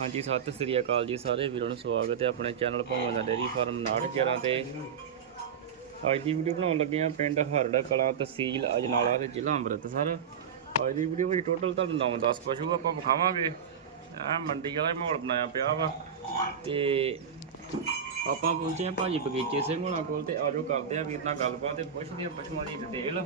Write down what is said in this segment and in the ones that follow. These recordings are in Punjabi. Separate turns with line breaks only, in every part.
ਹਾਂਜੀ, ਸਤਿ ਸ੍ਰੀ ਅਕਾਲ ਜੀ ਸਾਰੇ। ਵੀਰਾਂ ਨੂੰ ਸਵਾਗਤ ਹੈ ਆਪਣੇ ਚੈਨਲ ਭੌਂ ਦਾ ਡੇਰੀ ਫਾਰਮ 911 ਤੇ। ਅੱਜ ਦੀ ਵੀਡੀਓ ਬਣਾਉਣ ਲੱਗੇ ਆ ਪਿੰਡ ਹਰੜ ਕਲਾਂ ਤਹਿਸੀਲ ਅਜਨਾਲਾ ਤੇ ਜ਼ਿਲ੍ਹਾ ਅੰਮ੍ਰਿਤਸਰ। ਅੱਜ ਦੀ ਵੀਡੀਓ ਵਿੱਚ ਟੋਟਲ ਤੁਹਾਨੂੰ 9-10 ਪਸ਼ੂ ਆਪਾਂ ਵਿਖਾਵਾਂਗੇ। ਆ ਮੰਡੀ ਵਾਲਾ ਮਾਹੌਲ ਬਣਾਇਆ ਪਿਆ ਵਾ। ਤੇ ਆਪਾਂ ਪਹੁੰਚੇ ਆ ਭਾਜੀ ਬਗੀਚੇ ਸਿੰਘ ਹੋਣਾ ਕੋਲ ਤੇ ਆਜੋ ਕਰਦੇ ਆ ਵੀਰ ਨਾਲ ਗੱਲਬਾਤ ਤੇ ਪੁੱਛਦੇ ਆ ਪਸ਼ੂਆਂ ਦੀ ਡਿਟੇਲ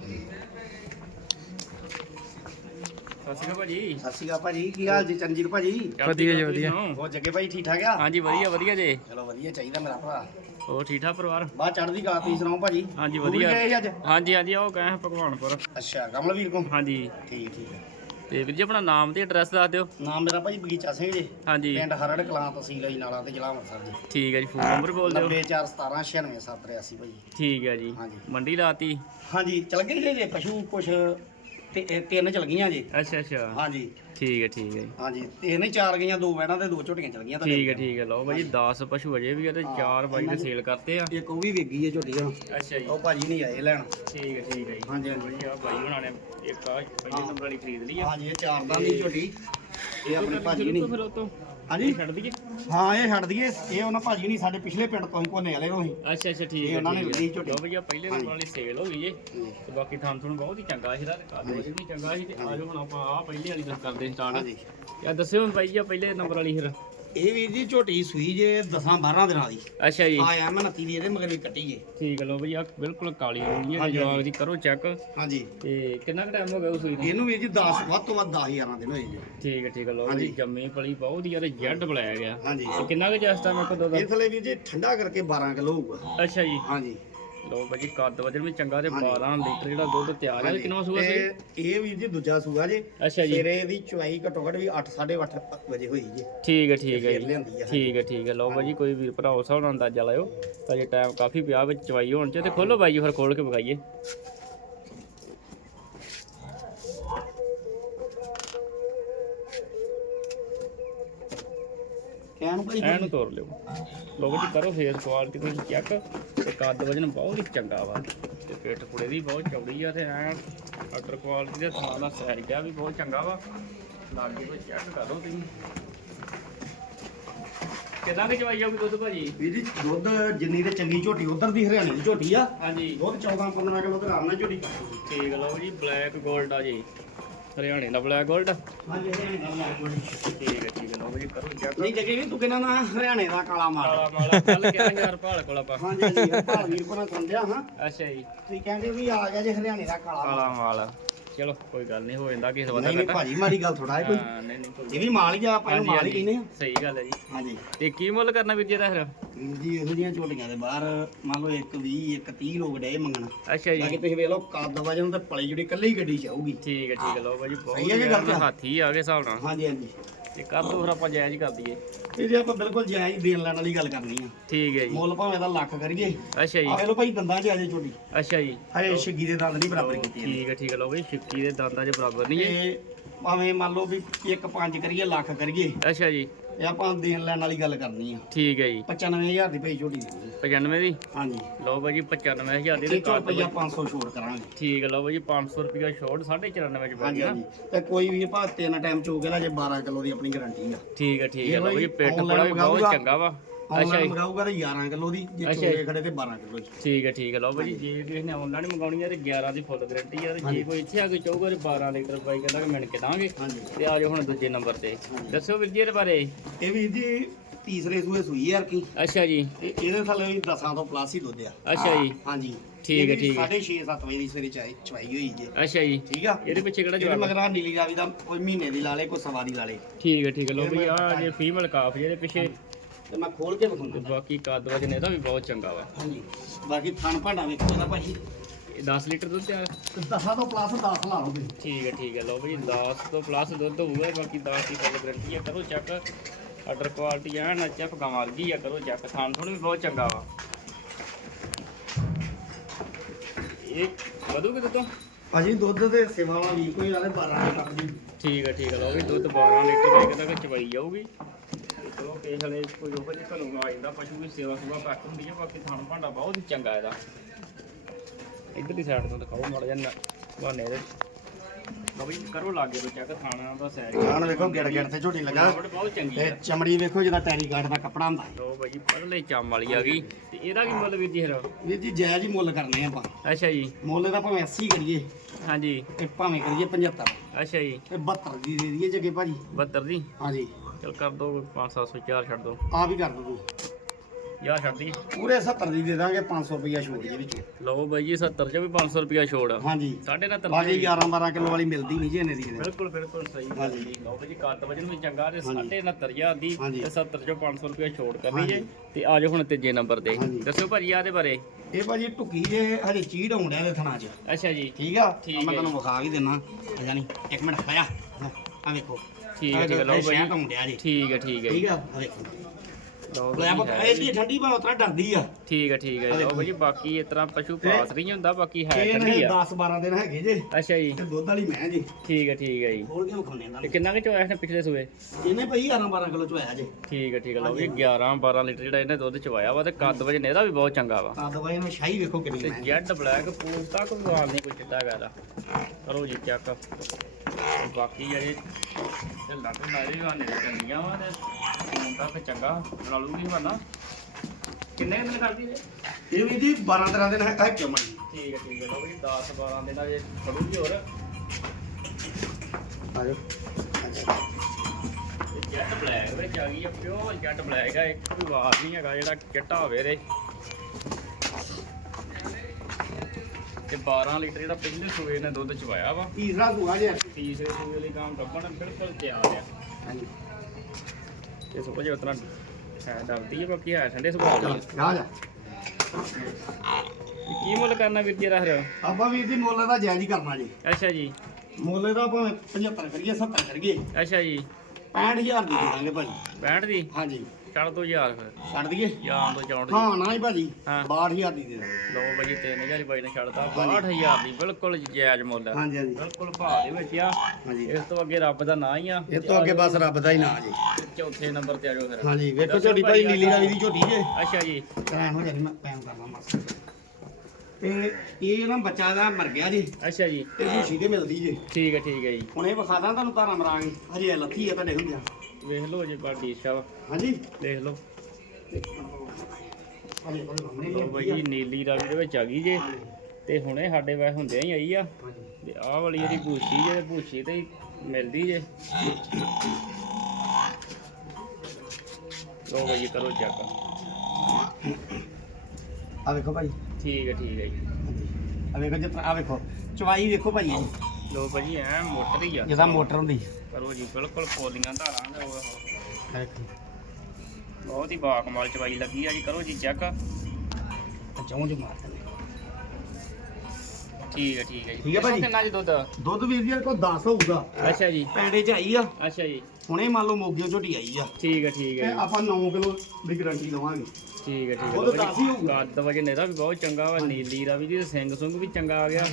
ਸਤਿ ਸ਼੍ਰੀ ਅਕਾਲ ਭਾਜੀ।
ਸਤਿ ਸ਼੍ਰੀ ਅਕਾਲ ਭਾਜੀ ਕੀ ਹਾਲ ਜੀ ਚੰਜੀਤ ਭਾਜੀ?
ਵਧੀਆ ਜੀ ਵਧੀਆ।
ਹੋਰ ਜੱਗੇ ਭਾਈ ਠੀਕ ਠਾਕ ਆ?
ਹਾਂਜੀ ਵਧੀਆ ਵਧੀਆ ਜੀ।
ਚਲੋ ਵਧੀਆ ਚਾਹੀਦਾ ਮੇਰਾ ਭਰਾ।
ਹੋਰ ਠੀਕ ਠਾਕ ਪਰਿਵਾਰ?
ਬਾਹਰ ਚੜ੍ਹਦੀ ਗਾ ਤੁਸੀਂ ਸੁਣਾਓ ਭਾਜੀ?
ਹਾਂਜੀ
ਉਹ ਵੀ
ਵਧੀਆ।
ਗਏ ਸੀ ਅੱਜ?
ਹਾਂਜੀ ਹਾਂਜੀ ਉਹ ਗਏ ਹਾਂ ਭਗਵਾਨਪੁਰ।
ਅੱਛਾ ਕਮਲਵੀਰ ਕੋ?
ਹਾਂਜੀ।
ਠੀਕ ਠੀਕ ਹੈ
ਤੇ ਵੀਰ ਜੀ ਆਪਣਾ ਨਾਮ ਤੇ ਐਡਰੈਸ ਦੱਸ ਦਿਓ।
ਨਾਮ ਮੇਰਾ ਭਾਜੀ ਬਗੀਚਾ ਸਿੰਘ ਜੀ।
ਹਾਂਜੀ।
ਪਿੰਡ ਹਰੜ ਕਲਾਂ ਤਹਿਸੀਲ ਅਜਨਾਲਾ ਤੇ ਜ਼ਿਲ੍ਹਾ ਅੰਮ੍ਰਿਤਸਰ ਜੀ।
ਠੀਕ ਹੈ ਜੀ ਫੋਨ ਨੰਬਰ ਬੋਲ ਦਿਓ।
9417969783 ਭਾਜੀ।
ਠੀਕ ਹੈ ਜੀ।
ਹਾਂਜੀ।
ਮੰਡੀ ਲਾਤੀ।
ਹਾਂਜੀ ਚਲ ਗਏ ਜੇ ਪਸ਼ੂ ਕੁਛ ਤੇ ਇਹ ਤਿੰਨ ਚਲ ਗਈਆਂ ਜੀ।
ਅੱਛਾ ਅੱਛਾ।
ਹਾਂਜੀ।
ਠੀਕ ਹੈ ਠੀਕ ਹੈ ਜੀ।
ਹਾਂਜੀ ਤਿੰਨ ਹੀ ਚਾਰ ਗਈਆਂ ਦੋ ਵੈੜਾਂ ਤੇ ਦੋ ਝੋਟੀਆਂ ਚਲ ਗਈਆਂ ਤੁਹਾਡੇ
ਠੀਕ ਹੈ ਠੀਕ ਹੈ ਲਓ ਭਾਜੀ 10 ਪਸ਼ੂ ਅਜੇ ਵੀ ਆ ਤੇ ਚਾਰ ਬਾਈ ਦੀ- ਸੇਲ ਕਰਤੇ ਆ।
ਇੱਕ ਉਹ ਵੀ ਵੇਗੀ ਹੈ ਝੋਟੀ ਹੁਣ।
ਅੱਛਾ ਜੀ।
ਉਹ ਭਾਜੀ ਨਹੀਂ ਆਏ ਲੈਣ।
ਠੀਕ ਹੈ ਠੀਕ ਹੈ ਜੀ।
ਹਾਂਜੀ ਹਾਂਜੀ।
ਆ ਬਾਈ ਹੁਣਾਂ ਨੇ ਇੱਕ ਆ ਪਹਿਲੇ। ਨੰਬਰ ਵਾਲੀ ਖਰੀਦ ਲਈ ਆ।
ਹਾਂਜੀ ਇਹ ਚਾਰ ਦੀ ਝੋਟੀ। ਇਹ ਆਪਣੇ ਭਾਜੀ ਨਹੀਂ।
ਫਿਰ ਉਹ ਤੋਂ।
ਹਾਂਜੀ।
ਛੱਡ ਦਈਏ?
ਹਾਂ ਇਹ ਛੱਡ ਦਈਏ। ਇਹ ਉਹਨਾਂ ਭਾਜੀ ਨਹੀਂ ਸਾਡੇ ਪਿਛਲੇ ਪਿੰਡ ਤੋਂ ਹੀ ਕੋਨੇ ਵਾਲੇ ਤੋਂ ਹੀ
ਅੱਛਾ ਅੱਛਾ ਠੀਕ
ਇਹ
ਹੈ
ਉਹਨਾਂ ਨੇ। ਲਈ ਝੋਟੀ।
ਲਓ ਭਈਆ ਪਹਿਲੇ ਨੰਬਰ ਵਾਲੀ ਸੇਲ ਹੋ ਗਈ ਜੇ ਤੇ ਬਾਕੀ ਥਾਂ ਤੁਹਾਨੂੰ ਬਹੁਤ ਹੀ ਚੰਗਾ ਸੀ ਦਾ ਕਾਦੋ ਵੀ ਚੰਗਾ ਸੀ। ਤੇ ਆਜੋ ਹੁਣ ਆਪਾਂ ਆ ਪਹਿਲੇ ਵਾਲੀ ਦਾ ਕਰਦੇ ਸਟਾਰਟ
ਹਾਂਜੀ।
ਯਾ ਦੱਸਿਓ ਹੁਣ ਭਾਈ ਜੀ ਆਹ ਪਹਿਲੇ ਨੰਬਰ ਵਾਲੀ ਫਿਰ।
ਇਹ ਵੀਰ ਜੀ ਝੋਟੀ ਸੂਈ ਜੇ 10 12 ਦਿਨਾਂ ਦੀ।
ਅੱਛਾ ਜੀ।
ਆਇਆ ਮੈਂ 29 ਦੀ ਇਹਦੇ ਮਗਰ ਵੀ ਕੱਟੀ ਜੇ।
ਠੀਕ ਲਓ ਭਈ ਆ ਬਿਲਕੁਲ ਕਾਲੀ ਹੋਈ ਹੈ ਜਵਾਗ ਦੀ ਕਰੋ ਚੈੱਕ
ਹਾਂਜੀ।
ਤੇ ਕਿੰਨਾ ਕੁ ਟਾਈਮ ਹੋ ਗਿਆ ਉਸ ਸੂਈ ਨੂੰ?
ਇਹਨੂੰ ਵੀਰ ਜੀ 10 ਵੱਧ ਤੋਂ ਵੱਧ 10 11 ਦਿਨ ਹੋਏ ਜੀ।
ਠੀਕ ਹੈ ਠੀਕ
ਹਾਂਜੀ।
ਜੀ ਜੰਮੀ ਪਲੀ ਬਹੁਤ ਹੀ ਆ ਤੇ ਜੈਡ ਬੁਲਾਇਆ ਗਿਆ
ਹਾਂਜੀ।
ਕਿੰਨਾ ਕੁ ਜਸਤਾ ਮੇਰੇ ਕੋਲ ਦੁੱਧ
ਇਹ ਥਲੇ ਵੀਰ ਜੀ ਠੰਡਾ ਕਰਕੇ 12 ਕਿਲੋ ਹੋਊਗਾ।
ਅੱਛਾ ਜੀ।
ਹਾਂਜੀ।
ਲਓ ਭਾਜੀ ਕੱਦ ਵਜਨ ਵੀ ਚੰਗਾ ਤੇ
ਹਾਂਜੀ।
12 ਲੀਟਰ ਜਿਹੜਾ ਦੁੱਧ ਤਿਆਰ ਹੈ ਤੇ ਕਿੰਨਾ ਸੂਆ ਸੀ
ਇਹ ਇਹ ਵੀਰ ਜੀ ਦੂਜਾ ਸੂਆ ਜੇ।
ਅੱਛਾ ਜੀ।
ਸਵੇਰੇ ਦੀ ਚੁਆਈ ਘੱਟੋ ਘੱਟ ਵੀ 8 8:30 ਵਜੇ ਹੋਈ ਜੇ।
ਠੀਕ ਹੈ ਠੀਕ ਹੈ ਜੀ। ਠੀਕ ਹੈ ਠੀਕ ਹੈ। ਲਓ ਭਾਜੀ ਕੋਈ ਵੀਰ ਭਰਾ ਉਸ ਹਿਸਾਬ ਨਾਲ ਅੰਦਾਜ਼ਾ ਲਾਇਓ। ਤਾਂ ਜੇ ਟਾਈਮ ਕਾਫੀ ਪਿਆ ਵਿੱਚ ਚਵਾਈ ਹੋਣ ਚ ਤੇ ਖੋਲੋ ਬਾਈ ਜੀ ਫਿਰ ਖੋਲ ਕੇ ਵਿਖਾਈਏ।
ਭਾਈ
ਐਨ ਤੋਰ ਲਿਓ। ਲਓ ਭਾਜੀ ਕਰੋ ਫੇਸ ਕੁਆਲਿਟੀ ਤੁਸੀਂ ਚੈੱਕ ਤੇ ਕੱਦ ਵਜਨ ਬਹੁਤ ਹੀ ਚੰਗਾ ਵਾ। ਤੇ ਪੇਟ ਕੁੜੇ ਦੀ ਬਹੁਤ ਚੌੜੀ ਆ ਤੇ ਐਨ ਅਟਰ ਕੁਆਲਿਟੀ ਦੇ ਥਾਂ ਦਾ ਸਾਈਜ਼ ਆ ਵੀ ਬਹੁਤ ਚੰਗਾ ਵਾ। ਲਾਗੇ ਕੋਈ ਚੈੱਕ ਕਰ ਲਓ ਤੁਸੀਂ। ਕਿੰਨਾ ਕਿ ਚਵਾਈ ਜਾਊਗੀ ਦੁੱਧ ਭਾਜੀ?
ਵੀਰ ਜੀ ਦੁੱਧ ਜਿੰਨੀ ਤੇ ਚੰਗੀ ਝੋਟੀ ਉਧਰ ਦੀ ਹਰਿਆਣੇ ਦੀ ਝੋਟੀ ਆ।
ਹਾਂਜੀ।
ਦੁੱਧ 14 15 ਕਿਲੋ ਤੇ ਆਰਾਮ ਨਾਲ ਝੋਟੀ।
ਠੀਕ ਹੈ ਲਓ ਜੀ ਬਲੈਕ 골ਡ ਆ ਜੀ। ਹਰਿਆਣੇ ਦਾ ਬਲੈਕ 골ਡ
ਹਾਂਜੀ ਹਰਿਆਣੇ ਦਾ ਲੈ ਝੋਟੀ
ਠੀਕ ਹੈ ਠੀਕ ਹੈ ਲਓ ਜੀ ਕਰੋ ਚੈੱਕ
ਨਹੀਂ ਜਗੇ ਵੀ ਤੂੰ ਕਿਹਨਾਂ ਨਾ ਹਰਿਆਣੇ ਦਾ ਕਾਲਾ ਮਾਲ।
ਕਾਲਾ ਮਾਲਾ ਕੱਲ ਕਿਹਾ ਯਾਰ ਭਾਲ ਕੋਲ ਆਪਾਂ।
ਹਾਂਜੀ ਭਾਲ ਵੀਰ ਕੋਲ ਸੁਣਦਿਆ ਹਾਂ।
ਅੱਛਾ ਜੀ।
ਤੁਸੀਂ ਕਹਿੰਦੇ ਵੀ ਆ ਗਿਆ ਜੇ ਹਰਿਆਣੇ ਦਾ ਕਾਲਾ
ਕਾਲਾ ਮਾਲ। ਚਲੋ ਕੋਈ ਗੱਲ ਨਹੀਂ ਹੋ ਜਾਂਦਾ ਕਿਸੇ ਵਾਦਾ
ਨਹੀਂ ਨਹੀਂ ਭਾਜੀ ਮਾੜੀ ਗੱਲ ਥੋੜਾ ਹੈ ਕੋਈ।
ਨਹੀਂ ਨਹੀਂ ਕੋਈ
ਇਹ ਵੀ ਮਾਲ ਹੀ ਆ ਆਪਾਂ ਇਹਨੂੰ ਮਾਲ ਹੀ ਕਹਿੰਦੇ ਆ।
ਸਹੀ ਗੱਲ ਹੈ ਜੀ।
ਹਾਂਜੀ।
ਤੇ ਕੀ ਮੁੱਲ ਕਰਨਾ ਵੀਰ ਜੀ ਦਾ ਫਿਰ?
ਵੀਰ ਜੀ ਇਹੋ ਜਿਹੀਆਂ ਝੋਟੀਆਂ ਦੇ ਬਾਹਰ ਮੰਨ ਲਓ ਇੱਕ 20 ਇੱਕ 30 ਲੋਕ ਡੇ ਮੰਗਣਾ।
ਅੱਛਾ
ਬਾਕੀ
ਜੀ
ਤੁਸੀਂ ਵੇਖ ਲਓ ਕੱਦ ਵਜਨ ਤੇ ਪਲੀ ਜਿਹੜੀ ਕੱਲੀ ਗੱਡੀ ਚ ਆਊਗੀ।
ਠੀਕ ਹੈ ਠੀਕ ਹੈ ਲਓ ਭਾਜੀ ਬਹੁਤ
ਸਹੀ ਹੈ ਕਿ ਗੱਲ?
ਹਾਥੀ ਆ ਗਏ ਹਿਸਾਬ ਨਾਲ।
ਹਾਂਜੀ ਹਾਂਜੀ।
ਤੇ ਕਰ ਦੋ ਫਿਰ ਆਪਾਂ ਜਾਇਜ਼ ਕਰ ਦਈਏ।
ਇਹ ਜੇ ਆਪਾਂ ਬਿਲਕੁਲ ਜਾਇਜ਼ ਦੇਣ ਲੈਣ ਵਾਲੀ ਗੱਲ ਕਰਨੀ ਆ
ਠੀਕ ਹੈ ਜੀ।
ਮੁੱਲ ਭਾਵੇਂ ਦਾ ਲੱਖ ਕਰੀਏ।
ਅੱਛਾ ਜੀ।
ਆ ਵੇਖ ਲਓ ਭਾਈ ਦੰਦਾਂ 'ਚ ਆ ਜੇ ਝੋਟੀ
ਅੱਛਾ ਜੀ।
ਹਏ ਛਿੱਗੀ ਦੇ ਦੰਦ ਨਹੀਂ ਬਰਾਬਰ ਕੀਤੇ।
ਠੀਕ ਹੈ ਠੀਕ ਹੈ। ਲਓ ਭਾਈ ਛਿੱਕੀ ਦੇ ਦੰਦਾਂ 'ਚ ਬਰਾਬਰ ਨਹੀਂ ਹੈ।
ਭਾਵੇਂ ਮੰਨ ਲਓ ਵੀ ਇੱਕ ਪੰਜ ਕਰੀਏ ਲੱਖ ਕਰੀਏ।
ਅੱਛਾ ਜੀ।
ਇਹ ਆਪਾਂ ਦੇਣ ਲੈਣ ਵਾਲੀ ਗੱਲ ਕਰਨੀ ਆ।
ਠੀਕ ਹੈ ਜੀ।
95000 ਦੀ ਭਾਈ ਝੋਟੀ ਦੇ।
95 ਦੀ?
ਹਾਂਜੀ।
ਲਓ ਭਾਜੀ 95000 ਦੀ ਤੇ
ਚੋਂ ਰੁਪਈਆ 500 ਛੋੜ ਕਰਾਂਗੇ।
ਠੀਕ ਲਓ ਭਾਜੀ 500 ਰੁਪਿਆ ਛੋਟ 94 ਵਿੱਚ
ਹਾਂਜੀ
ਬਣ
ਹਾਂਜੀ। ਤੇ ਕੋਈ ਵੀ ਭਾ ਤਿੰਨ ਟਾਈਮ ਚੋ ਕੇ ਲਾ ਜੇ 12 ਕਿਲੋ ਦੀ ਆਪਣੀ ਗਾਰੰਟੀ ਆ।
ਠੀਕ ਹੈ ਠੀਕ ਹੈ ਲਓ ਭਾਜੀ
online
ਬੜਾ ਬਹੁਤ। ਚੰਗਾ ਵਾ।
ਆਨਲਾਈਨ
ਜੀ।
ਮੰਗਾਊਗਾ ਤੇ 11 ਕਿਲੋ ਦੀ ਜੇ
ਅੱਛਾ
ਚੋਗੇ
ਜੀ।
ਖੜੇ ਤੇ 12 ਕਿਲੋ ਦੀ।
ਠੀਕ ਹੈ ਠੀਕ ਹੈ ਲਓ ਭਾਜੀ ਜੇ ਕਿਸੇ ਨੇ ਆਨਲਾਈਨ ਮੰਗਾਉਣੀ ਹੈ ਤੇ 11 ਦੀ ਫੁੱਲ ਗਾਰੰਟੀ ਹੈ ਤੇ ਜੇ ਕੋਈ ਇੱਥੇ ਆ ਕੇ ਚਾਹੂਗਾ ਤੇ 12 ਲੀਟਰ ਪਾਈ ਕਹਿੰਦਾ ਕਿ ਮਿਣ ਕੇ ਦਾਂਗੇ।
ਹਾਂਜੀ।
ਤੇ ਆ ਜਾਓ ਹੁਣ ਦੂਜੇ ਨੰਬਰ ਤੇ। ਦੱਸੋ ਵੀਰ ਜੀ ਇਹਦੇ ਬਾਰੇ।
ਇਹ ਵੀ ਜੀ ਤੀਸਰੇ ਸੂਏ ਸੂਈ ਯਾਰ ਕੀ।
ਅੱਛਾ ਜੀ।
ਤੇ ਇਹਦੇ ਥੱਲੇ ਵੀ 10 ਤੋਂ ਪਲੱਸ ਹੀ ਦੁੱਧ ਆ।
ਅੱਛਾ ਜੀ।
ਹਾਂਜੀ।
ਠੀਕ ਹੈ, ਠੀਕ ਹੈ।
6:30 7 ਵਜੇ ਦੀ ਸਵੇਰੇ ਚਾਈ ਚਵਾਈ ਹੋਈ ਜੇ।
ਅੱਛਾ ਜੀ।
ਠੀਕ ਆ?
ਇਹਦੇ ਪਿੱਛੇ ਕਿਹੜਾ
ਇਹਦੇ
ਜਵਾਬ
ਮਗਰ ਨੀਲੀ ਰਾਵੀ ਦਾ ਕੋਈ ਮਹੀਨੇ ਦੀ ਲਾ ਲੇ ਕੋਈ ਸਵਾ ਦੀ ਲਾ ਲੇ।
ਠੀਕ ਹੈ ਠੀਕ ਹੈ। ਲਓ ਭਾਜੀ ਆ ਜੇ ਫੀਮੇਲ ਕਾਫ ਜਿਹਦੇ ਪਿੱਛੇ।
ਤੇ ਮੈਂ ਖੋਲ ਕੇ
ਤੇ
ਵਿਖਾਉਂਦਾ।
ਬਾਕੀ ਕੱਦ ਵਜਨ ਇਹਦਾ ਵੀ ਬਹੁਤ ਚੰਗਾ ਵਾ।
ਹਾਂਜੀ। ਬਾਕੀ ਥਣ ਭਾਂਡਾ ਵੇਖੋ ਇਹਦਾ ਭਾਜੀ
ਇਹ 10 ਲੀਟਰ ਦੁੱਧ ਤਿਆਰ
10 ਤੋਂ ਪਲੱਸ 10 ਲਾ ਲਓ ਤੁਸੀਂ।
ਠੀਕ ਹੈ ਠੀਕ ਹੈ ਲਓ ਭਾਜੀ 10 ਤੋਂ ਪਲੱਸ ਦੁੱਧ ਹੋਊਗਾ ਬਾਕੀ 10 ਦੀ ਫੁੱਲ ਗਰੰਟੀ ਹੈ ਕਰੋ ਚੈੱਕ ਆਰਡਰ ਕੁਆਲਿਟੀ ਐਨ ਚੱਪ ਕਮਾਲ ਗਈ ਆ ਕਰੋ ਚੈੱਕ ਥੋੜੀ ਵੀ ਬਹੁਤ ਚੰਗਾ ਵਾ। ਇਹ ਵਧੂਗੇ ਦੁੱਧ
ਭਾਜੀ ਦੁੱਧ ਦੇ ਸੇਵਾ ਵਾਲਾ ਵੀ ਕੋਈ ਵਾਲੇ 12 ਦੇ ਕੱਪ ਦੀ।
ਠੀਕ ਹੈ ਠੀਕ ਹੈ ਲਓ ਵੀ ਦੁੱਧ 12 ਲੀਟਰ ਦਾ ਕਹਿੰਦਾ ਕਿ ਚਵਾਈ ਜਾਊਗੀ। ਤੇ ਚਲੋ ਕਿਸੇ ਹਲੇ ਕੋਈ ਉਹ ਜਿਹੇ ਘਰੋਂ ਆ ਜਾਂਦਾ ਪਸ਼ੂ ਦੀ ਸੇਵਾ ਸੁਭਾ ਘੱਟ ਹੁੰਦੀ ਹੈ ਬਾਕੀ ਥਣ ਭਾਂਡਾ ਬਹੁਤ ਹੀ ਚੰਗਾ ਇਹਦਾ। ਇਧਰਲੀ ਸਾਈਡ ਤੋਂ ਦਿਖਾਓ ਮਾੜਾ ਜਿਹਾ ਬਹਾਨੇ ਦੇ ਲਓ ਬਈ ਕਰੋ ਲਾਗੇ ਤੋਂ ਚੈੱਕ ਖਾਣਾ ਦਾ ਸੈਰ
ਆਣ ਵੇਖੋ ਗਿੜ ਗਿੜ ਤੇ ਝੋਟੀ ਲੱਗਾ।
ਬਹੁਤ ਚੰਗੀ
ਤੇ ਚਮੜੀ ਵੇਖੋ ਜਿਹਦਾ ਟੈਰੀ ਗਾਰਡ ਦਾ ਕੱਪੜਾ ਹੁੰਦਾ।
ਲਓ ਬਈ ਪਰਲੇ ਚੰਮ ਵਾਲੀ ਆ ਗਈ। ਤੇ ਇਹਦਾ ਕੀ ਮੁੱਲ ਵੀਰ ਜੀ ਫਿਰ?
ਵੀਰ ਜੀ ਜਾਇਜ਼ ਹੀ ਮੁੱਲ ਕਰਨੇ ਆਪਾਂ।
ਅੱਛਾ ਜੀ।
ਮੁੱਲ ਦਾ ਭਾਵੇਂ 80 ਕਰੀਏ
ਹਾਂਜੀ।
ਤੇ ਭਾਵੇਂ ਕਰੀਏ 75
ਅੱਛਾ ਜੀ।
ਤੇ 72 ਦੀ ਦੇ ਦਈਏ ਜੱਗੇ ਭਾਜੀ।
72 ਦੀ?
ਹਾਂਜੀ।
ਚਲ ਕਰ ਦੋ 5-700 ਚਾਰ ਛੱਡ ਦੋ।
ਆ ਵੀ ਕਰ ਦੋ ਤੂੰ।
ਯਾਰ ਛੱਡ ਦੀ।
ਪੂਰੇ 70 ਦੀ ਦੇ ਦਾਂਗੇ 500 ਰੁਪਈਆ ਛੋੜ ਜੀ ਵਿੱਚ।
ਲਓ ਬਾਈ ਜੀ 70 ਚ ਵੀ 500 ਰੁਪਿਆ ਛੋੜ। ਆ
ਹਾਂਜੀ।
ਸਾਢੇ ਨਾਲ
ਬਾਕੀ 11 12 ਕਿਲੋ ਵਾਲੀ ਮਿਲਦੀ ਨਹੀਂ ਜੀ ਇਹਨੇ ਦੀ।
ਬਿਲਕੁਲ ਬਿਲਕੁਲ ਸਹੀ
ਹਾਂਜੀ।
ਲਓ ਬਾਈ ਜੀ ਕੱਟ ਵਜਨ ਵੀ ਚੰਗਾ ਤੇ
ਹਾਂਜੀ।
ਸਾਢੇ 69000 ਦੀ। ਤੇ 70 ਚੋਂ 500 ਰੁਪਿਆ ਛੋੜ ਕਰਨੀ ਜੇ। ਤੇ ਆ ਜਾਓ ਹੁਣ ਤੀਜੇ ਨੰਬਰ ਤੇ। ਦੱਸੋ ਭਾਜੀ ਆਦੇ ਬਾਰੇ।
ਇਹ ਭਾਜੀ ਢੁੱਕੀ ਜੇ ਹਜੇ ਚੀੜ ਆਉਂਦਿਆ ਦੇ ਥਣਾ 'ਚ।
ਅੱਛਾ ਜੀ।
ਠੀਕ ਆ? ਆ ਮੈਂ ਤੁਹਾਨੂੰ ਵਿਖਾ ਵੀ ਦਿੰਨਾ। ਆ ਜਾਨੀ ਇੱਕ ਮਿੰਟ ਖਾਇਆ ਆ ਵੇਖੋ।
ਠੀਕ ਹੈ ਠੀਕ ਹੈ ਲਓ ਬਾਈ।
ਸ਼ਹਿਦ ਆਉਂਦਿਆ ਜੀ
ਠੀਕ ਹੈ ਠੀਕ ਹੈ ਜੀ।
ਠੀਕ ਆ ਆ ਵੇਖੋ
ਲਓ
ਲੈ
ਬਾਈ
ਆਪਾਂ ਇਹ ਠੰਡੀ ਭਾਵੇਂ ਉਤਰਾ ਡਰਦੀ ਆ।
ਠੀਕ ਹੈ ਠੀਕ ਹੈ
ਆ
ਲਓ ਬਾਈ ਜੀ ਬਾਕੀ ਇਸ ਤਰ੍ਹਾਂ ਪਸ਼ੂ ਪਾਸ ਨਹੀਂ ਹੁੰਦਾ ਬਾਕੀ ਹੈ
ਇਹ
ਠੰਡੀ
ਨੇ
ਆ।
10 12 ਦਿਨ ਹੈਗੇ ਜੇ।
ਅੱਛਾ ਜੀ।
ਤੇ ਦੁੱਧ ਵਾਲੀ ਮੈਂ ਜੀ।
ਠੀਕ ਹੈ ਠੀਕ ਹੈ ਜੀ।
ਖੋਲ ਕੇ ਵਿਖਾਉਂਦੇ ਇਹਨਾਂ
ਤੇ
ਨੂੰ?
ਕਿੰਨਾ ਕੁ ਚੋਇਆ ਨੇ ਪਿਛਲੇ ਸੂਏ?
ਇਹਨੇ ਭਈ 11 12 ਕਿਲੋ ਚ ਆਇਆ ਜੇ।
ਠੀਕ ਹੈ ਠੀਕ ਹੈ। ਲਓ ਜੀ 11 12 ਲੀਟਰ ਜਿਹੜਾ ਇਹਨੇ ਦੁੱਧ ਚਵਾਇਆ ਵਾ ਤੇ ਕੱਦ ਵਜਨ ਇਹਦਾ ਵੀ ਬਹੁਤ ਚੰਗਾ ਵਾ।
ਆ ਦਵਾਈ ਨੂੰ ਸ਼ਾਹੀ ਵੇਖੋ ਕਿੰਨੀ
ਤੇ
ਮੈਂ।
ਜੈਡ ਬਲੈਕ ਪੂਲ ਤੱਕ ਵਾਲ ਨਹੀਂ ਕੋਈ ਚਿੱਟਾ ਹੈਗਾ ਕਰੋ ਜੀ ਚੈੱਕ। ਬਾਕੀ ਜਿਹੜੇ ਤੇ ਲੱਗ ਨਾਰੇ ਵੀ ਆਨੇ ਚੰਗੀਆਂ ਵਾ ਤੇ ਪੂਲ ਤੱਕ ਚੰਗਾ ਰਲੂਗੀ ਬਣਾ ਕਿੰਨੇ ਕੁ ਦਿਨ ਕਰਦੀ ਜੇ
ਇਹ ਵੀ ਜੀ 12 13 ਦਿਨ ਹੈ ਕਿਉਂ ਮਣੀ
ਠੀਕ ਹੈ ਠੀਕ ਹੈ ਲਓ ਜੀ 10 12 ਦਿਨਾਂ ਜੇ ਕਰੂਗੀ ਹੋਰ।
ਆ ਜਾਓ
ਜੈਟ ਬਲੈਕ ਵਿੱਚ ਆ ਗਈ ਆ ਪਿਓਰ ਜੈਟ ਬਲੈਕ ਆ ਇੱਕ ਵੀ ਵਾਲ ਨਹੀਂ ਹੈਗਾ ਜਿਹੜਾ ਚਿੱਟਾ ਹੋਵੇ ਇਹਦੇ। ਤੇ 12 ਲੀਟਰ ਜਿਹੜਾ ਪਹਿਲੇ ਸੂਏ ਨੇ ਦੁੱਧ ਚਵਾਇਆ ਵਾ
ਤੀਸਰਾ ਸੂਆ ਜੇ
ਤੀਸਰੇ ਸੂਏ ਲਈ ਕੰਮ ਕੱਢਣ ਬਿਲਕੁਲ ਤਿਆਰ ਆ।
ਹਾਂਜੀ।
ਤੇ ਸੁਪਰ ਜੇ ਉਤਨਾ ਹੈ ਡਰਦੀ ਹੈ ਬਾਕੀ ਹੈ ਠੰਡੇ ਸੁਭਾਅ ਦੀ
ਆ ਜਾ।
ਇਹ ਕੀ ਮੁੱਲ ਕਰਨਾ ਵੀਰ ਜੀ ਰਹਰ
ਆਪਾਂ ਵੀਰ ਜੀ ਮੁੱਲ ਦਾ ਜਾਇਜ਼ ਹੀ ਕਰਨਾ ਜੀ।
ਅੱਛਾ ਜੀ।
ਮੁੱਲ ਦਾ ਭਾਵੇਂ 75 ਕਰੀਏ 70 ਕਰੀਏ।
ਅੱਛਾ ਜੀ।
65000 ਦੀ ਦੇ ਦਾਂਗੇ ਭਾਜੀ।
65 ਦੀ?
ਹਾਂਜੀ।
ਛੱਡ ਦੋ ਯਾਰ ਫਿਰ।
ਛੱਡ ਦਈਏ?
ਜਾਂ ਤੋਂ ਚੌਂਟ ਦੀ।
ਹਾਂ ਨਾ ਹੀ ਭਾਜੀ
ਹਾਂ।
62000 ਦੀ ਦੇ ਦਾਂਗੇ
ਲਓ ਬਾਈ 3000 ਦੀ ਬਾਈ ਨੇ ਛੱਡਤਾ।
ਹਾਂਜੀ।
62000 ਦੀ ਬਿਲਕੁਲ ਜਾਇਜ਼ ਮੁੱਲ ਹੈ
ਹਾਂਜੀ ਹਾਂਜੀ।
ਬਿਲਕੁਲ ਭਾਅ ਦੇ ਵਿੱਚ ਆ।
ਹਾਂਜੀ।
ਇਸ ਤੋਂ ਅੱਗੇ ਰੱਬ ਦਾ ਨਾਂ ਹੀ ਆ।
ਇਹ ਤੋਂ ਅੱਗੇ ਬਸ ਰੱਬ ਦਾ ਹੀ ਨਾਂ ਜੀ।
ਚੌਥੇ ਨੰਬਰ ਤੇ ਆ ਜਾਓ ਫਿਰ।
ਹਾਂਜੀ ਵੇਖੋ ਝੋਟੀ ਭਾਈ
ਭਾਈ
ਨੀਲੀ ਰਾਵੀ ਦੀ ਝੋਟੀ ਜੇ।
ਅੱਛਾ ਜੀ।
ਕਰਾਣ ਹੋ ਜਾਣੀ ਮੈਂ ਕਰਨਾ ਮਸ ਤੇ ਇਹ ਨਾ ਬੱਚਾ ਦਾ ਮਰ ਗਿਆ ਜੀ।
ਅੱਛਾ ਜੀ।
ਤੇ ਖੁਸ਼ੀ ਤੇ ਮਿਲਦੀ ਜੇ।
ਠੀਕ ਹੈ ਠੀਕ ਹੈ ਜੀ।
ਹੁਣ ਇਹ ਵਿਖਾ ਦਾਂ ਤੁਹਾਨੂੰ ਧਾਰਾਂ ਮਰਾਂਗੇ। ਹਜੇ ਇਹ ਲੱਥੀ ਆ ਤੁਹਾਡੇ ਹੁੰਦਿਆਂ।
ਵੇਖ ਲਓ ਜੀ ਬਾਡੀ ਸ਼ਾਹ
ਹਾਂਜੀ।
ਦੇਖ ਲਓ। ਲਓ ਬਾਈ ਜੀ ਨੀਲੀ ਰਾਵੀ ਦੇ ਵਿੱਚ ਆ ਗਈ ਜੇ। ਤੇ ਹੁਣੇ ਸਾਡੇ ਵੈ ਹੁੰਦੇ ਹੀ ਆਈ ਆ। ਤੇ ਆਹ ਵਾਲੀ ਜਿਹੜੀ ਭੂਸ਼ੀ ਜੇ ਭੂਸ਼ੀ ਤੇ ਹੀ ਮਿਲਦੀ ਜੇ। ਲਓ ਬਾਈ ਜੀ ਕਰੋ ਚੈੱਕ
ਆ ਵੇਖੋ ਭਾਈ।
ਠੀਕ ਹੈ ਠੀਕ ਹੈ ਜੀ।
ਆ ਵੇਖੋ ਤਰ੍ਹਾਂ ਆ ਵੇਖੋ। ਚਵਾਈ ਵੇਖੋ ਭਾਈ।
ਲਓ ਭਾਈ ਜੀ ਐ ਮੋਟਰ ਹੀ ਆ।
ਜਿਦਾ ਮੋਟਰ ਹੁੰਦੀ
ਕਰੋ ਜੀ ਬਿਲਕੁਲ ਪੋਲੀਆਂ ਧਾਰਾਂ ਦੇ ਉਹ। ਬਹੁਤ ਹੀ ਬਾਕਮਾਲ ਚਵਾਈ ਲੱਗੀ ਆ ਜੀ ਕਰੋ ਜੀ ਚੈੱਕ
ਚੌਂਜ ਮਾਰ।
ਠੀਕ ਹੈ ਠੀਕ ਹੈ ਜੀ।
ਠੀਕ ਹੈ ਭਾਜੀ।
ਕਿੰਨਾ ਜੀ ਦੁੱਧ?
ਦੁੱਧ ਵੀਰ ਜੀ ਕੋ 10 ਹੋਊਗਾ।
ਅੱਛਾ ਜੀ।
ਪੈਂਡੇ ਚ ਆਈ ਆ?
ਅੱਛਾ ਜੀ।
ਹੁਣੇ ਮੰਨ ਲਓ ਮੋਗਿਓ ਝੋਟੀ ਆਈ ਆ।
ਠੀਕ ਹੈ ਠੀਕ
ਤੇ
ਹੈ ਜੀ।
ਆਪਾਂ 9 ਕਿਲੋ ਦੀ ਗਾਰੰਟੀ ਦਵਾਂਗੇ।
ਠੀਕ ਹੈ ਠੀਕ ਹੈ
ਦਸ ਹੀ ਹੋਊਗਾ।
ਕੱਦ ਵਜਨ ਇਹਦਾ ਵੀ ਬਹੁਤ ਚੰਗਾ ਵਾ ਨੀਲੀ ਦਾ ਵੀ ਜੀ ਤੇ ਸਿੰਘ ਸੁੰਗ ਵੀ ਚੰਗਾ ਆ ਗਿਆ।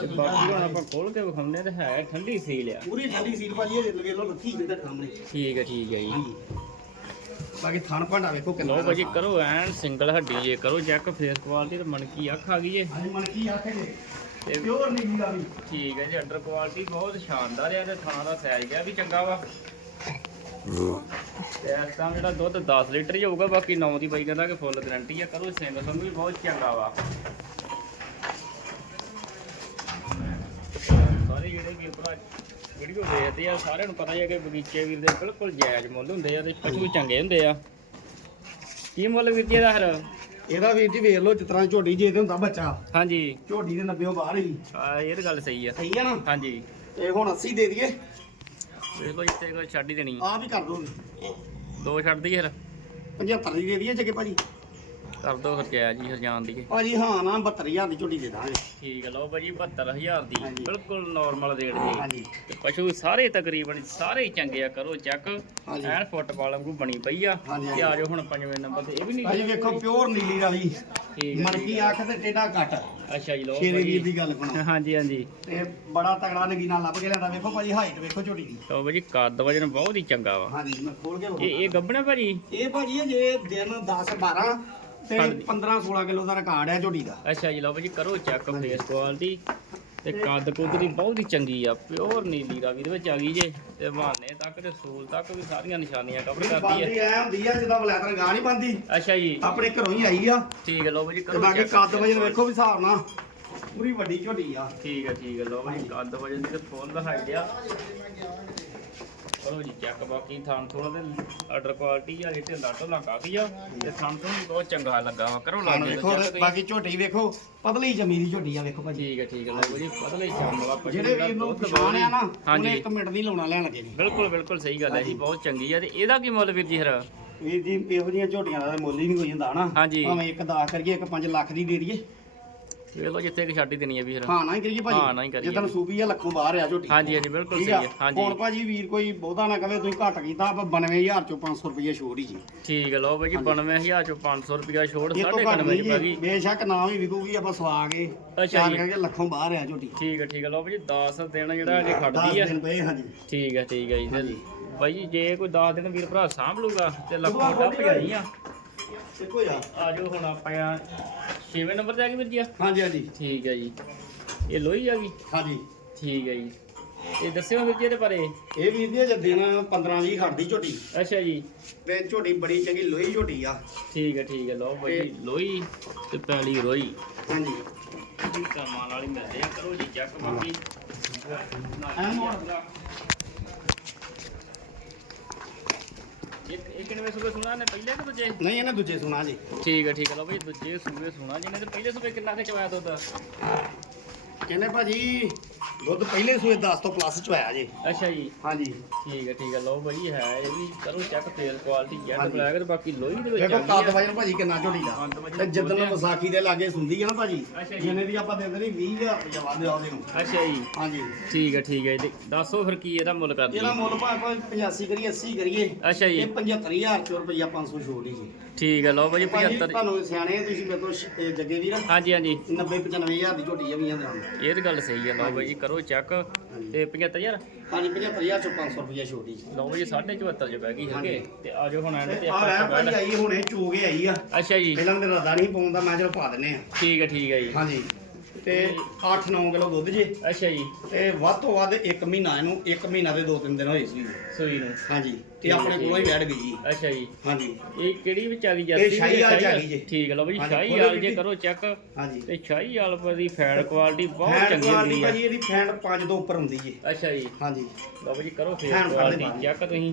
ਤੇ ਬਾਕੀ ਹੁਣ ਆਪਾਂ ਖੋਲ ਕੇ ਵਿਖਾਉਂਦੇ ਤੇ ਹੈ ਠੰਡੀ ਸੀਲ ਆ।
ਪੂਰੀ ਠੰਡੀ ਸੀਲ ਭਾਜੀ ਇਹ ਵੇਖ ਲਓ ਲੱਥੀ ਜਿਹਦੇ ਸਾਹਮਣੇ।
ਠੀਕ ਹੈ ਠੀਕ ਹੈ ਜੀ।
ਹਾਂਜੀ। ਬਾਕੀ ਥਣ ਭਾਂਡਾ ਵੇਖੋ ਕਿੰਨਾ
ਲਓ ਭਾਜੀ ਕਰੋ ਐਨ ਸਿੰਗਲ ਹੱਡੀ ਜੇ ਕਰੋ ਚੈੱਕ ਫੇਸ ਕੁਆਲਿਟੀ ਤੇ ਮਣਕੀ ਅੱਖ ਆ ਗਈ ਜੇ।
ਹਾਂਜੀ ਮਨ ਕੀ ਆਖੇ ਜੀ।
ਤੇ
ਪਿਓਰ ਨਹੀਂ ਨੀਲਾ ਵੀ
ਠੀਕ ਹੈ ਜੀ ਅੰਡਰ ਕੁਆਲਿਟੀ ਬਹੁਤ ਸ਼ਾਨਦਾਰ ਆ ਤੇ ਥਾਣਾ ਦਾ ਸਾਈਜ਼ ਗਿਆ ਵੀ ਚੰਗਾ ਵਾ। ਤੇ ਇਸ ਟਾਈਮ ਜਿਹੜਾ ਦੁੱਧ 10 ਲੀਟਰ ਹੀ ਹੋਊਗਾ ਬਾਕੀ 9 ਦੀ ਬਾਈ ਕਹਿੰਦਾ ਕਿ ਫੁੱਲ ਗਾਰੰਟੀ ਆ ਕਰੋ ਸਿੰਘ ਸੰਗ ਵੀ ਬਹੁਤ ਚੰਗਾ ਵਾ। ਸਾਰੇ ਜਿਹੜੇ ਵੀਰ ਭਰਾ ਵੀਡੀਓ ਦੇਖਦੇ ਆ ਸਾਰਿਆਂ ਨੂੰ ਪਤਾ ਹੀ ਹੈ ਕਿ ਬਗੀਚੇ ਵੀਰ ਦੇ ਬਿਲਕੁਲ ਜਾਇਜ਼ ਮੁੱਲ ਹੁੰਦੇ ਆ ਤੇ ਪਸ਼ੂ ਚੰਗੇ ਹੁੰਦੇ ਆ। ਕੀ ਮੁੱਲ ਵੀਰ ਜੀ ਇਹਦਾ ਫਿਰ?
ਇਹਦਾ ਵੀਰ ਜੀ ਵੇਖ ਲਓ ਤਰ੍ਹਾਂ ਝੋਟੀ ਜੇ ਤੇ ਹੁੰਦਾ ਬੱਚਾ।
ਹਾਂਜੀ।
ਝੋਟੀ ਦੇ 90 ਬਾਹਰ ਹੀ।
ਆ ਇਹ ਤਾਂ ਗੱਲ ਸਹੀ ਆ।
ਸਹੀ ਆ ਨਾ?
ਹਾਂਜੀ।
ਤੇ ਹੁਣ 80 ਦੇ ਦਈਏ।
ਲਓ ਜਿੱਤੇ ਕੋਈ ਛੱਡ ਹੀ ਦੇਣੀ।
ਆਹ ਵੀ ਕਰ ਦੋ
ਦੋ ਛੱਡ ਦਈਏ ਫਿਰ।
75 ਦੀ ਦੇ ਦਈਏ ਜੱਗੇ ਭਾਜੀ।
ਕਰ ਦੋ ਫਿਰ ਜਾਇਜ਼ ਜੀ ਹਰਜਾਨ ਦੀ।
ਭਾਜੀ ਹਾਂ ਨਾ 72000 ਦੀ ਝੋਟੀ ਦੇ ਦਾਂਗੇ।
ਠੀਕ ਹੈ ਲਓ ਭਾਜੀ 72000 ਦੀ। ਬਿਲਕੁਲ ਨਾਰਮਲ ਰੇਟ ਜੀ ਤੇ ਪਸ਼ੂ ਸਾਰੇ ਤਕਰੀਬਨ ਸਾਰੇ ਹੀ ਚੰਗੇ ਆ ਕਰੋ ਚੈੱਕ। ਐਨ ਫੁੱਟਬਾਲ ਵਾਂਗੂ ਬਣੀ ਪਈ ਆ। ਤੇ ਆ ਜਾਓ ਹੁਣ ਪੰਜਵੇਂ ਨੰਬਰ ਤੇ। ਇਹ ਵੀ ਨਹੀਂ
ਭਾਜੀ ਵੇਖੋ ਪਿਓਰ ਨੀਲੀ
ਹੈ
ਮਰਕੀ ਅੱਖ ਤੇ ਟੇਡਾ ਕੱਟ।
ਅੱਛਾ ਜੀ ਲਓ
ਸ਼ੇਰੇ ਵੀਰ ਦੀ ਗੱਲ ਸੁਣੋ
ਹਾਂਜੀ ਹਾਂਜੀ।
ਤੇ ਬੜਾ ਤਗੜਾ ਨਗੀਨਾ ਲੱਭ ਕੇ ਲਿਆਂਦਾ। ਵੇਖੋ ਭਾਜੀ ਹਾਈਟ ਵੇਖੋ ਝੋਟੀ ਦੀ।
ਲਓ ਭਾਜੀ ਕੱਦ ਵਜਨ ਬਹੁਤ ਹੀ ਚੰਗਾ ਵਾ।
ਹਾਂਜੀ ਮੈਂ ਖੋਲ ਕੇ
ਇਹ। ਇਹ ਗੱਬਣਾ ਭਾਜੀ?
ਇਹ ਭਾਜੀ ਜੇ ਦਿਨ 10 12 ਤੇ
ਹਾਂਜੀ।
15 16 ਕਿਲੋ ਦਾ ਰਿਕਾਰਡ ਹੈ ਝੋਟੀ ਦਾ।
ਅੱਛਾ ਜੀ ਲਓ ਭਾਜੀ ਕਰੋ ਚੈੱਕ ਫੇਸ ਕੁਆਲਿਟੀ ਤੇ ਕੱਦ ਕੁੱਦ ਦੀ ਬਹੁਤ ਹੀ ਚੰਗੀ ਆ ਪਿਓਰ ਨੀਲੀ ਦੇ ਵਿੱਚ ਆ ਗਈ ਜੇ ਤੇ ਬਹਾਨੇ ਤੱਕ ਤੇ ਸੂਲ ਤੱਕ ਵੀ ਸਾਰੀਆਂ ਨਿਸ਼ਾਨੀਆਂ ਕਵਰ ਕਰਦੀ ਹੈ
ਐ ਹੁੰਦੀ ਆ ਜਿੱਦਾਂ ਬਲੈਤਰ ਗਾਂ ਨਹੀਂ ਬੰਦੀ
ਅੱਛਾ ਜੀ।
ਆਪਣੇ ਘਰੋਂ ਹੀ ਆਈ ਆ।
ਠੀਕ ਲਓ ਜੀ ਕਰੋ
ਬਾਕੀ। ਕੱਦ ਵਜਨ ਵੇਖੋ ਵੀ ਹਿਸਾਬ ਨਾਲ ਪੂਰੀ ਵੱਡੀ ਝੋਟੀ ਆ।
ਠੀਕ ਹੈ ਠੀਕ ਹੈ ਲਓ ਬਾਈ ਕੱਦ ਵਜਨ ਦੀ ਤੇ ਫੁੱਲ ਹਾਈਟ ਆ। ਕਰੋ ਜੀ ਚੈੱਕ ਬਾਕੀ ਥਾਂ ਥੋੜਾ ਤੇ ਆਰਡਰ ਕੁਆਲਿਟੀ ਆ ਤੇ ਲਾਟੋ ਕਾਫੀ ਆ ਤੇ ਥਾਂ ਤੋਂ ਵੀ ਬਹੁਤ ਚੰਗਾ ਲੱਗਾ ਵਾ ਕਰੋ ਲਾ ਕੇ
ਵੇਖੋ
check
ਤੇ
ਤੁਸੀਂ।
ਬਾਕੀ ਝੋਟੀ ਵੇਖੋ ਪਤਲੀ ਜਮੀ ਦੀ ਝੋਟੀ ਆ ਵੇਖੋ ਭਾਜੀ।
ਠੀਕ ਹੈ ਠੀਕ ਹੈ ਲਓ ਜੀ ਪਤਲੇ ਸ਼ਾਮ ਵਾਲਾ ਪਸ਼ੂ
ਜਿਹੜੇ
ਦਾ
ਵੀਰ ਨੂੰ
ਦੁੱਧ
ਪਛਾਣ ਆ ਨਾ
ਹਾਂਜੀ।
ਉਹਨੇ 1 ਮਿੰਟ ਨਹੀਂ ਲਾਉਣਾ ਲੈਣ ਲੱਗੇ। ਜੀ
ਬਿਲਕੁਲ ਬਿਲਕੁਲ ਸਹੀ ਗੱਲ ਹੈ ਜੀ ਬਹੁਤ ਚੰਗੀ ਆ ਤੇ ਇਹਦਾ ਕੀ ਮੁੱਲ ਵੀਰ ਜੀ ਹਰ
ਵੀਰ ਜੀ ਇਹੋ ਜਿਹੀਆਂ ਝੋਟੀਆਂ ਦਾ ਮੁੱਲ ਹੀ ਨਹੀਂ ਕੋਈ ਹੁੰਦਾ ਹਨਾ
ਹਾਂਜੀ।
ਭਾਵੇਂ ਇੱਕ 10 ਕਰੀਏ ਇੱਕ 5 ਲੱਖ ਦੀ ਦੇ ਦਈਏ।
ਲਓ ਜਿੱਥੇ ਕਿ ਛੱਡ ਹੀ ਦੇਣੀ ਹੈ ਵੀਰ।
ਹਾਂ ਨਾ ਹੀ ਕਰੀਏ ਭਾਜੀ।
ਹਾਂ, ਨਾ ਹੀ ਕਰੀਏ।
ਜਿੱਦਣ ਸੂਪੀ ਆ ਲੱਖੋਂ ਬਾਹਰ ਆ ਝੋਟੀ
ਹਾਂਜੀ ਹਾਂਜੀ ਬਿਲਕੁਲ
ਠੀਕ
ਸਹੀ
ਆ?
ਹੈ ਹਾਂਜੀ।
ਹੁਣ ਭਾਜੀ ਵੀਰ ਕੋਈ ਬਹੁਤਾ ਨਾ ਕਵੇ ਤੁਸੀਂ ਘੱਟ ਕੀਤਾ ਆਪਾਂ 92000 ਚੋਂ 500 ਰੁਪਏ ਛੋੜ ਹੀ ਜੀ।
ਠੀਕ ਹੈ ਲਓ ਬਾਈ ਜੀ 92000 ਚੋਂ 500 ਰੁਪਿਆ ਛੋੜ
ਇਹ ਤੋਂ
ਸਾਢੇ
ਘੱਟ
99
ਨਹੀਂ
ਦੀ ਪੈ
ਜੀ
ਗਈ
ਬੇਸ਼ੱਕ ਨਾ ਵੀ ਵਿਕੂਗੀ ਆਪਾਂ ਸਵਾ ਕੇ
ਅੱਛਾ
ਚਾਰ
ਜੀ।
ਕਰਕੇ ਲੱਖੋਂ ਬਾਹਰ ਆ ਝੋਟੀ
ਠੀਕ। ਹੈ ਠੀਕ ਹੈ ਲਓ ਬਾਈ ਜੀ 10 ਦਿਨ ਜਿਹੜਾ ਅਜੇ ਖੜਦੀ
10
ਆ।
ਦਿਨ ਪਏ ਹਾਂਜੀ।
ਠੀਕ ਹੈ ਠੀਕ ਹੈ ਜੀ
ਹਾਂਜੀ।
ਤੇ ਬਾਈ ਜੀ ਜੇ ਕੋਈ 10 ਦਿਨ ਵੀਰ ਭਰਾ ਸਾਂਭ ਲੂਗਾ ਤੇ ਲੱਖੋਂ ਟੱਪ ਜਾਣੀ ਆ।
ਇੱਕੋ ਆ
ਆ ਜਾਓ ਹੁਣ ਆਪਾਂ 6ਵੇਂ ਨੰਬਰ ਤੇ ਆ ਗਏ ਵੀਰ ਜੀ ਆ?
ਹਾਂਜੀ ਹਾਂਜੀ।
ਠੀਕ ਹੈ ਜੀ। ਇਹ ਲੋਹੀ ਆ ਗਈ?
ਹਾਂਜੀ।
ਠੀਕ ਹੈ ਜੀ। ਇਹ ਦੱਸਿਓ ਵੀਰ ਜੀ ਇਹਦੇ ਬਾਰੇ।
ਇਹ ਵੀਰ ਜੀ ਜੇ ਦਿਨ 15 20 ਖੜਦੀ ਝੋਟੀ।
ਅੱਛਾ ਜੀ।
ਤੇ ਝੋਟੀ ਬੜੀ ਚੰਗੀ ਲੋਹੀ ਝੋਟੀ ਆ।
ਠੀਕ ਹੈ ਠੀਕ ਹੈ ਲਓ ਬਾਈ ਜੀ ਲੋਹੀ ਤੇ ਪੈਲੀ ਰੋਈ।
ਹਾਂਜੀ।
ਜੀ ਕੰਮਾਂ ਨਾਲ ਹੀ ਮਿਲਦੇ ਆ। ਕਰੋ ਜੀ ਚੈੱਕ ਬਾਕੀ
ਐਨ ਮੋੜ।
ਇੱਕ ਸੂਬੇ ਸੁਣਾ ਨੇ ਪਹਿਲੇ ਕਿ ਦੂਜੇ?
ਨਹੀਂ ਇਹਨੇ ਦੂਜੇ ਸੁਣਾ ਜੀ।
ਠੀਕ ਹੈ ਠੀਕ ਹੈ ਲਓ ਬਈ ਦੂਜੇ ਸੂਬੇ ਸੁਣਾ ਜਿਹਨੇ ਤੇ ਪਹਿਲੇ ਸੂਬੇ ਕਿੰਨਾ ਕੁ ਚਵਾਇਆ ਦੁੱਧ?
ਕਹਿੰਦੇ ਭਾਜੀ ਦੁੱਧ ਪਹਿਲੇ ਸੂਏ 10 ਤੋਂ ਪਲੱਸ ਚ ਆਇਆ ਜੀ।
ਅੱਛਾ ਜੀ।
ਹਾਂਜੀ।
ਠੀਕ ਹੈ ਠੀਕ ਹੈ। ਲਓ ਬਈ ਹੈ ਇਹ ਵੀ ਕਰੋ ਚੈੱਕ ਫੇਲ ਕੁਆਲਿਟੀ
ਹਾਂਜੀ।
ਬਲੈਕ ਤੇ ਬਾਕੀ ਲੋਹੀ ਦੇ ਵਿੱਚ
ਦੇਖੋ
ਆ।
ਵਜਨ ਭਾਜੀ ਕਿੰਨਾ ਝੋਟੀ
ਕੱਦ
ਦਾ ਤੇ ਜਿੱਦਣ
ਬਹੁਤ ਆ।
ਵਿਸਾਖੀ ਦੇ ਲਾਗੇ ਸੁੰਦੀ ਹੈ ਨਾ ਭਾਜੀ
ਅੱਛਾ ਜੀ।
ਜਿਹਨੇ ਦੀ ਆਪਾਂ ਦਿੰਦੇ ਨਹੀਂ 20000 ਰੁਪਏ ਵਾਧੇ ਆਉਂਦੇ ਨੂੰ।
ਅੱਛਾ ਜੀ।
ਹਾਂਜੀ।
ਠੀਕ ਹੈ ਠੀਕ ਹੈ। ਤੇ ਦੱਸੋ ਫਿਰ ਕੀ ਇਹਦਾ ਮੁੱਲ ਕਰਦੀ
ਇਹਦਾ ਮੁੱਲ ਭਾਵੇਂ 85 ਕਰੀਏ 80 ਕਰੀਏ
ਅੱਛਾ ਜੀ।
ਇਹ 75000 ਚ ਰੁਪਈਆ 500 ਛੋੜ ਹੀ ਜੀ।
ਠੀਕ ਹੈ ਲਓ ਬਈ
ਭਾਜੀ
75
ਤੁਹਾਨੂੰ ਸਿਆਣੇ ਆ, ਤੁਸੀਂ ਮੇਰੇ ਤੋਂ ਸ਼- ਇਹ ਜੱਗੇ ਵੀਰ
ਹਾਂਜੀ ਹਾਂਜੀ।
90 95000 ਦੀ ਝੋਟੀ ਆ ਵੀਆਂ ਦੇ ਨਾਲ।
ਇਹ ਤਾਂ ਗੱਲ ਸਹੀ ਹੈ ਲਓ ਬਈ ਜੀ ਕਰੋ ਚੈੱਕ ਤੇ 75000
ਹਾਂਜੀ 75000 ਚੋਂ 500 ਰੁਪਈਆ ਛੋੜ ਹੀ ਜੀ।
ਲਓ ਬਈ 74 ਚ ਬਹਿ ਗਈ ਹੈਗੇ ਤੇ ਆਜੋ ਹੁਣ ਐਂਡ ਤੇ
ਆ
ਆਪਾਂ
ਭਾਜੀ
ਬੈਠ-
ਆਈ ਹੁਣੇ ਚੋਗੇ ਆਈ ਆ।
ਅੱਛਾ ਜੀ।
ਪਹਿਲਾਂ ਮੇਰਾ ਰਦਾ ਨਹੀਂ ਪਾਉਂਦਾ ਮੈਂ ਚਲੋ ਪਾ ਦਿੰਨੇ ਆ।
ਠੀਕ ਹੈ ਠੀਕ ਹੈ ਜੀ।
ਹਾਂਜੀ। ਤੇ 8-9 ਕਿਲੋ ਦੁੱਧ ਜੇ।
ਅੱਛਾ ਜੀ।
ਤੇ ਵੱਧ ਤੋਂ ਵੱਧ 1 ਮਹੀਨਾ ਇਹਨੂੰ 1 ਮਹੀਨਾ ਦੇ 2-3 ਦਿਨ ਹੋਏ ਸੀ।
ਸੂਈ ਨੂੰ।
ਹਾਂਜੀ ਤੇ ਆਪਣੇ ਕੋਲੋਂ ਹੀ ਬੈਠ ਗਈ ਜੀ।
ਅੱਛਾ ਜੀ।
ਹਾਂਜੀ।
ਇਹ ਕਿਹੜੀ ਵਿੱਚ ਆ ਗਈ ਜਰਸੀ
ਇਹ ਸ਼ਾਹੀਵਾਲ ਚ ਆ? ਗਈ ਜੀ।
ਠੀਕ ਲਓ ਬਈ ਸ਼ਾਹੀਵਾਲ ਜੇ। ਕਰੋ ਚੈੱਕ।
ਹਾਂਜੀ।
ਤੇ ਸ਼ਾਹੀਵਾਲ ਦੀ ਫੈਨ ਕੁਆਲਿਟੀ ਬਹੁਤ ਚੰਗੀ ਹੁੰਦੀ ਹੈ
ਭਾਜੀ ਇਹਦੀ ਫੈਂਡ 5 ਤੋਂ ਉੱਪਰ ਹੁੰਦੀ ਜੀ।
ਅੱਛਾ ਜੀ।
ਹਾਂਜੀ।
ਲਓ ਬਈ ਕਰੋ ਫੇਰ
ਫੈਨ
ਕੁਆਲਿਟੀ ਚੈੱਕ ਤੁਸੀਂ।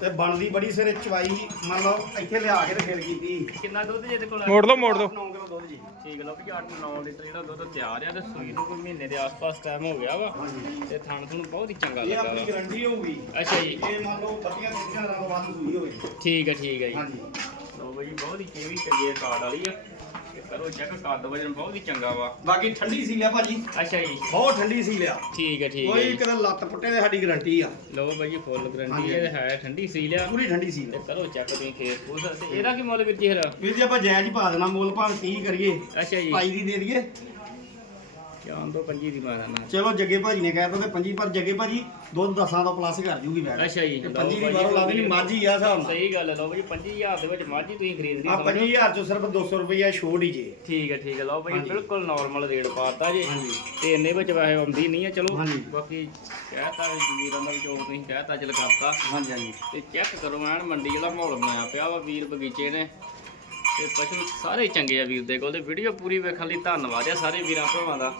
ਤੇ ਬਣਦੀ ਬੜੀ ਸਿਰੇ ਚਵਾਈ ਮੰਨ ਲਓ ਇੱਥੇ ਲਿਆ ਕੇ ਤੇ ਫੇਰ ਕੀਤੀ।
ਕਿੰਨਾ ਦੁੱਧ ਜੇ ਇਹਦੇ ਕੋਲ?
ਮੋੜ ਲਓ ਮੋੜ ਦਿਓ
9 ਕਿਲੋ ਦੁੱਧ ਜੀ।
ਠੀਕ ਲਓ ਵੀ 8-9 ਲੀਟਰ ਜਿਹੜਾ ਦੁੱਧ ਤਿਆਰ ਆ ਤੇ ਸੂਈ ਨੂੰ ਕੋਈ ਮਹੀਨੇ ਦੇ ਆਸ-ਪਾਸ ਟਾਈਮ ਹੋ ਗਿਆ ਵਾ। ਤੇ ਥਣ ਤੁਹਾਨੂੰ ਬਹੁਤ ਹੀ ਚੰਗਾ
ਇਹ
ਲੱਗਾ
ਆਪਣੀ
ਵਾ।
ਗਾਰੰਟੀ ਹੋਊਗੀ।
ਅੱਛਾ ਜੀ।
ਇਹ ਮੰਨ ਲਓ ਬੱਤੀਆਂ ਤੇਜ਼ਾਂ ਦਾ ਵੱਧ ਸੂਈ ਹੋਵੇ।
ਠੀਕ ਹੈ ਠੀਕ ਹੈ ਜੀ।
ਹਾਂਜੀ।
ਲਓ ਬਈ ਬਹੁਤ ਹੀ ਚੇਵੀ ਚੰਗੀ ਕਾਰਡ ਵਾਲੀ ਆ। ਤੇ ਕਰੋ ਚੈੱਕ ਕੱਦ ਵਜਨ ਬਹੁਤ ਹੀ ਚੰਗਾ ਵਾ।
ਬਾਕੀ ਠੰਡੀ ਸੀ ਲਿਆ ਭਾਜੀ।
ਅੱਛਾ ਜੀ।
ਬਹੁਤ ਠੰਡੀ ਸੀ ਲਿਆ।
ਠੀਕ ਹੈ ਠੀਕ ਹੈ
ਕੋਈ। ਕਿਤੇ ਲੱਤ ਪੁੱਟੇ ਦੀ ਸਾਡੀ ਗਾਰੰਟੀ ਆ।
ਲਓ ਬਈ ਫੁੱਲ ਗਰੰਟੀ
ਹਾਂਜੀ।
ਹੈ ਹੈ ਠੰਡੀ ਸੀ ਲਿਆ।
ਪੂਰੀ ਠੰਡੀ ਸੀ
ਤੇ ਕਰੋ ਚੈੱਕ ਤੁਸੀਂ ਖੇਸ ਫੂਸ ਤੇ ਇਹਦਾ ਕੀ ਮੁੱਲ ਵੀਰ ਜੀ ਹਰਾ
ਵੀਰ ਜੀ ਆਪਾਂ ਜਾਇਜ਼ ਹੀ ਪਾ ਦੇਣਾ ਮੁੱਲ ਭਾਵੇਂ 30 ਕਰੀਏ।
ਅੱਛਾ ਜੀ।
ਪਾਈ ਦੀ ਦੇ ਦਈਏ।
ਜਾਨ ਤੋਂ ਪੰਜੀ ਦੀ ਮਾਰਾ ਨਾ
ਚਲੋ ਜੱਗੇ ਭਾਜੀ ਨੇ ਕਹਿ ਤਾ ਪੰਜੀ ਪਰ ਜੱਗੇ ਭਾਜੀ ਦੁੱਧ ਦਸਾਂ ਤੋਂ ਪਲੱਸ ਕਰ ਜੂਗੀ ਬੈਠ
ਅੱਛਾ ਜੀ
ਤੇ ਪੰਜੀ ਦੀ ਬਾਹਰੋਂ ਲਾ ਦੇਣੀ ਮਾਝੀ ਆ ਹਿਸਾਬ ਨਾਲ।
ਸਹੀ ਗੱਲ ਹੈ ਲਓ ਬਈ 25000 ਦੇ ਵਿੱਚ ਮਾਝੀ ਤੁਸੀਂ ਖਰੀਦ
ਆ
ਲਈ
25000 ਚੋਂ ਸਿਰਫ 200 ਰੁਪਈਆ ਛੋੜ ਹੀ ਜੇ।
ਠੀਕ ਹੈ ਠੀਕ ਹੈ ਲਓ ਬਈ। ਬਿਲਕੁਲ ਨਾਰਮਲ ਰੇਟ ਪਾਤਾ ਜੀ। ਤੇ ਇੰਨੇ ਵਿੱਚ ਵੈਸੇ ਆਉਂਦੀ ਨਹੀਂ ਹੈ ਚਲੋ। ਬਾਕੀ ਕਹਿਤਾ ਵੀਰਾਂ ਦਾ ਵਿੱਚੋਂ ਤੁਸੀਂ ਕਹਿਤਾ ਚਲ ਕਰਤਾ।
ਹਾਂਜੀ ਹਾਂਜੀ।
ਤੇ ਚੈੱਕ ਕਰੋ ਐਨ ਮੰਡੀ ਜਿਹੜਾ ਮਾਹੌਲ ਬਣਾਇਆ ਪਿਆ ਵਾ ਵੀਰ ਬਗੀਚੇ ਨੇ। ਤੇ ਪਸ਼ੂ ਸਾਰੇ ਚੰਗੇ ਆ ਵੀਰ ਦੇ ਕੋਲ। ਤੇ ਵੀਡੀਓ ਪੂਰੀ ਵੇਖਣ ਲਈ ਧੰਨਵਾਦ ਆ ਸਾਰੇ ਵੀਰਾਂ ਭਰਾਵਾਂ ਦਾ।